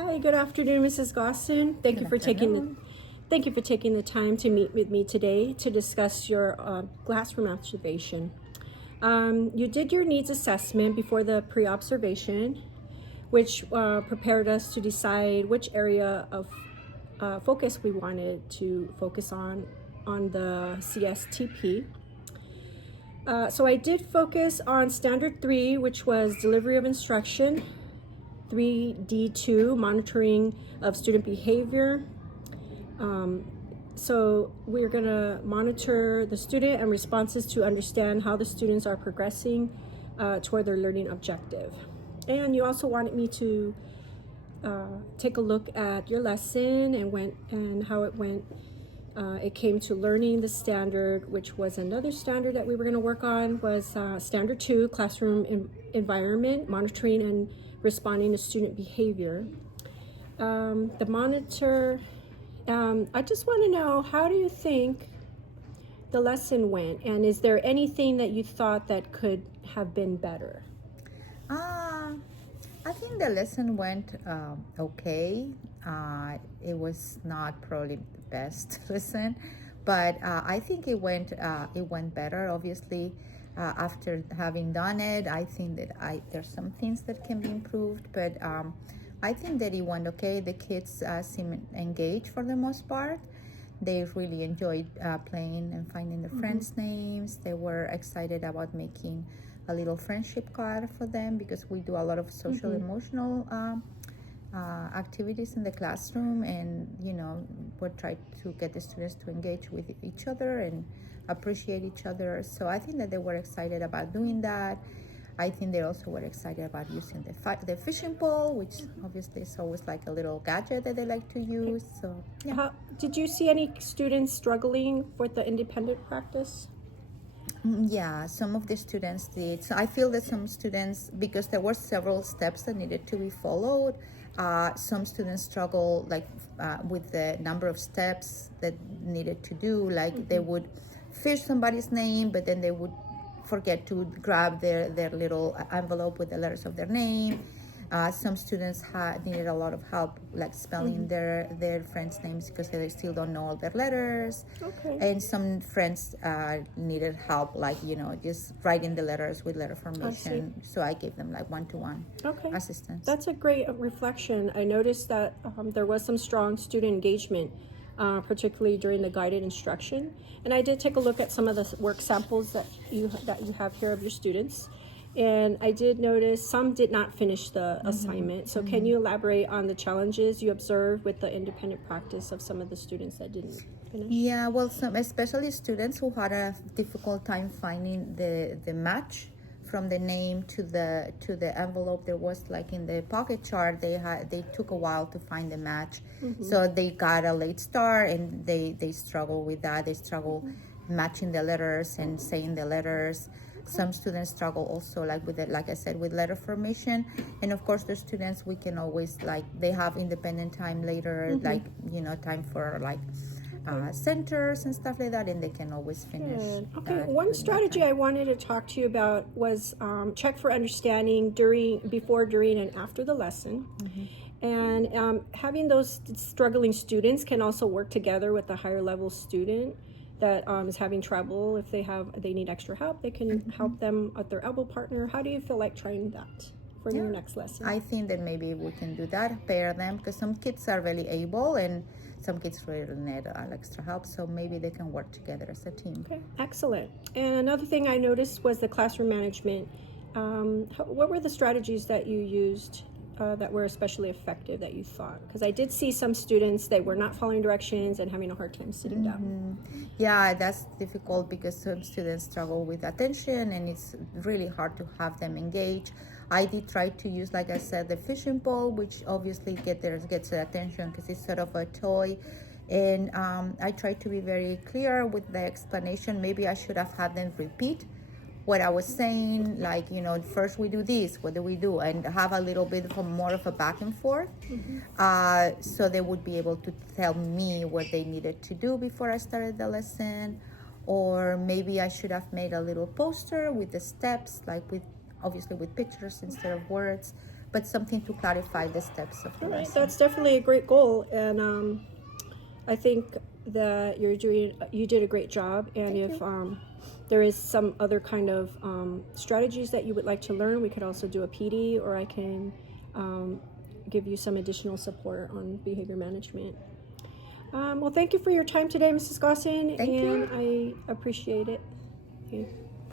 Hi, good afternoon, Mrs. Gosson. Thank you for taking the time to meet with me today to discuss your classroom observation. You did your needs assessment before the pre-observation, which prepared us to decide which area of focus we wanted to focus on the CSTP. So I did focus on standard 3, which was delivery of instruction, 3D2, monitoring of student behavior. So we're going to monitor the student and responses to understand how the students are progressing toward their learning objective. And you also wanted me to take a look at your lesson and how it went. It came to learning the standard, which was another standard that we were going to work on, was standard 2, classroom environment, monitoring and responding to student behavior. The monitor, I just want to know, how do you think the lesson went? And is there anything that you thought that could have been better? I think the lesson went okay. It was not probably the best lesson, but I think it went better. Obviously, after having done it, I think that there's some things that can be improved, but I think that it went okay. The kids seem engaged for the most part. They really enjoyed playing and finding the friends' names. They were excited about making a little friendship card for them, because we do a lot of social emotional activities in the classroom, and we try to get the students to engage with each other and appreciate each other. So I think that they were excited about doing that. I think they also were excited about using the fishing pole, which obviously is always like a little gadget that they like to use. So yeah. Did you see any students struggling with the independent practice? Yeah, some of the students did. So I feel that some students, because there were several steps that needed to be followed, some students struggle with the number of steps that needed to do. Like they would fish somebody's name, but then they would forget to grab their little envelope with the letters of their name. Some students needed a lot of help, like spelling their friends' names, because they still don't know all their letters. Okay. And some friends needed help, like just writing the letters with letter formation. So I gave them like one-to-one assistance. That's a great reflection. I noticed that there was some strong student engagement, particularly during the guided instruction. And I did take a look at some of the work samples that you have here of your students. And I did notice some did not finish the assignment. So can you elaborate on the challenges you observed with the independent practice of some of the students that didn't finish? Yeah, well, some especially students who had a difficult time finding the match from the name to the envelope. There was, like, in the pocket chart, they took a while to find the match. So they got a late start, and they struggle with that. They struggle matching the letters and saying the letters. Some students struggle also, like I said, with letter formation. And of course, the students, we can always, they have independent time later, time for centers and stuff like that, and they can always finish. Okay, one strategy I wanted to talk to you about was check for understanding before, during, and after the lesson. And having those struggling students can also work together with the higher level student that is having trouble. If they need extra help, they can help them with their elbow partner. How do you feel like trying that for your next lesson? I think that maybe we can do that, pair them, because some kids are really able and some kids really need extra help, so maybe they can work together as a team. Okay, excellent. And another thing I noticed was the classroom management. What were the strategies that you used that were especially effective that you thought? Because I did see some students that were not following directions and having a hard time sitting down. Yeah, that's difficult because some students struggle with attention, and it's really hard to have them engage. I did try to use, like I said, the fishing pole, which obviously gets their attention because it's sort of a toy. And I tried to be very clear with the explanation. Maybe I should have had them repeat what I was saying, first we do this, what do we do, and have a little bit more of a back and forth, so they would be able to tell me what they needed to do before I started the lesson. Or maybe I should have made a little poster with the steps, obviously with pictures instead of words, but something to clarify the steps of the All right, lesson. that's definitely a great goal, and I think that you did a great job. And if there is some other kind of strategies that you would like to learn, we could also do a PD, or I can give you some additional support on behavior management. Well, thank you for your time today, Mrs. Gossin, Thank you. and I appreciate it. Okay.